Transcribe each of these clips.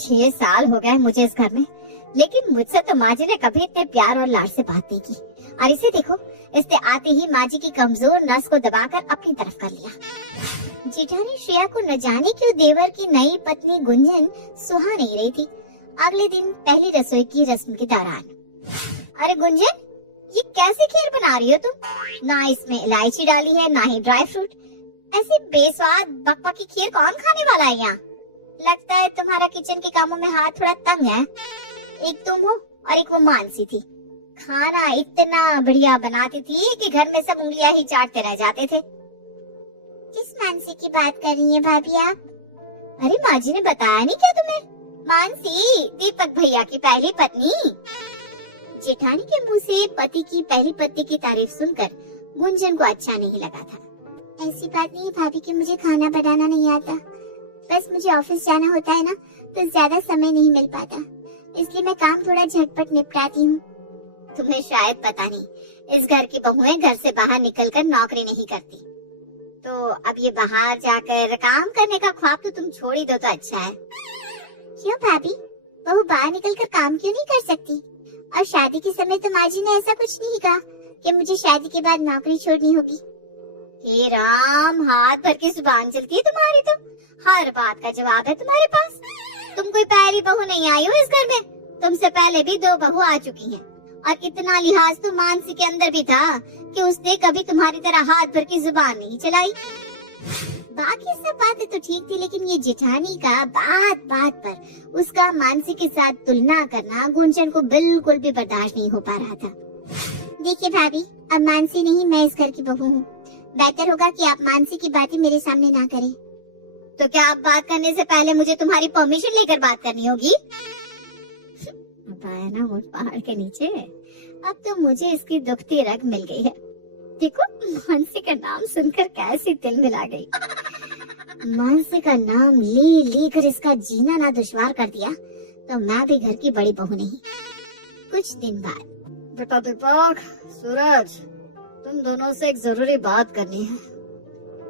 6 साल हो गए मुझे इस घर में, लेकिन मुझसे तो माँ जी ने कभी इतने प्यार और लाड से बात नहीं की। और इसे देखो, इसने आते ही माँ जी की कमजोर नस को दबाकर अपनी तरफ कर लिया। जेठानी श्रेया को न जाने क्यों देवर की नई पत्नी गुंजन सुहा नहीं रही थी। अगले दिन पहली रसोई की रस्म के दौरान, अरे गुंजन, ये कैसी खीर बना रही हो तुम? ना इसमें इलायची डाली है, ना ही ड्राई फ्रूट। ऐसी बेस्वाद बकबकी खीर कौन खाने वाला है यहाँ? लगता है तुम्हारा किचन के कामों में हाथ थोड़ा तंग है। एक तुम हो और एक वो मानसी थी। खाना इतना बढ़िया बनाती थी कि घर में सब उंगलियां ही चाटते रह जाते थे। किस मानसी की बात कर रही हैं भाभी आप? अरे माँ जी ने बताया नहीं क्या तुम्हें? मानसी, दीपक भैया की पहली पत्नी। जेठानी के मुंह से पति की पहली पत्नी की तारीफ सुनकर गुंजन को अच्छा नहीं लगा था। ऐसी बात नहीं है भाभी कि मुझे खाना बनाना नहीं आता, बस मुझे ऑफिस जाना होता है ना, तो ज्यादा समय नहीं मिल पाता, इसलिए मैं काम थोड़ा झटपट निपटाती हूँ। तुम्हें शायद पता नहीं, इस घर की बहुएं घर से बाहर निकलकर नौकरी नहीं करती, तो अब ये बाहर जाकर काम करने का ख्वाब तो तुम छोड़ ही दो तो अच्छा है। क्यों भाभी, बहू बाहर निकलकर काम क्यों नहीं कर सकती? और शादी के समय तो माँ जी ने ऐसा कुछ नहीं कहा कि मुझे शादी के बाद नौकरी छोड़नी होगी। हे राम, हाथ भर की जुबान चलती है तुम्हारी तो, हर बात का जवाब है तुम्हारे पास। तुम कोई पहली बहू नहीं आई हो इस घर में, तुमसे पहले भी 2 बहू आ चुकी हैं। और इतना लिहाज तो मानसी के अंदर भी था कि उसने कभी तुम्हारी तरह हाथ भर की जुबान नहीं चलाई। बाकी सब बातें तो ठीक थी, लेकिन ये जेठानी का बात बात पर उसका मानसी के साथ तुलना करना गुंजन को बिल्कुल भी बर्दाश्त नहीं हो पा रहा था। देखिए भाभी, अब मानसी नहीं, मैं इस घर की बहू हूँ। बेहतर होगा कि आप मानसी की बातें मेरे सामने ना करें। तो क्या आप बात करने से पहले मुझे तुम्हारी परमिशन लेकर बात करनी होगी? बताया ना, उस पहाड़ के नीचे। अब तो मुझे इसकी दुखती रग मिल गई है। देखो, मानसी का नाम सुनकर कैसी दिल मिला गई। मानसी का नाम ले लेकर इसका जीना ना दुश्वार कर दिया तो मैं भी घर की बड़ी बहू नहीं। कुछ दिन बाद, बेटा दीपक, सूरज, तुम दोनों से एक जरूरी बात करनी है।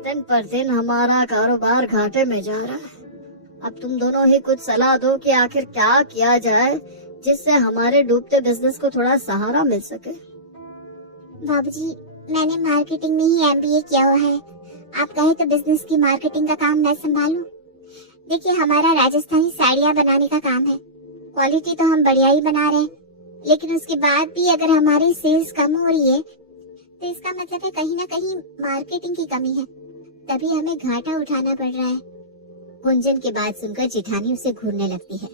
दिन पर दिन हमारा कारोबार घाटे में जा रहा है। अब तुम दोनों ही कुछ सलाह दो कि आखिर क्या किया जाए जिससे हमारे डूबते बिजनेस को थोड़ा सहारा मिल सके। बाबूजी, मैंने मार्केटिंग में ही MBA किया हुआ है। आप कहे तो बिजनेस की मार्केटिंग का काम मैं संभालूं। देखिए, हमारा राजस्थानी साड़ियाँ बनाने का काम है। क्वालिटी तो हम बढ़िया ही बना रहे हैं, लेकिन उसके बाद भी अगर हमारी सेल्स कम हो रही है तो इसका मतलब है कहीं ना कहीं मार्केटिंग की कमी है, तभी हमें घाटा उठाना पड़ रहा है। गुंजन की बात सुनकर जेठानी उसे घूरने लगती है।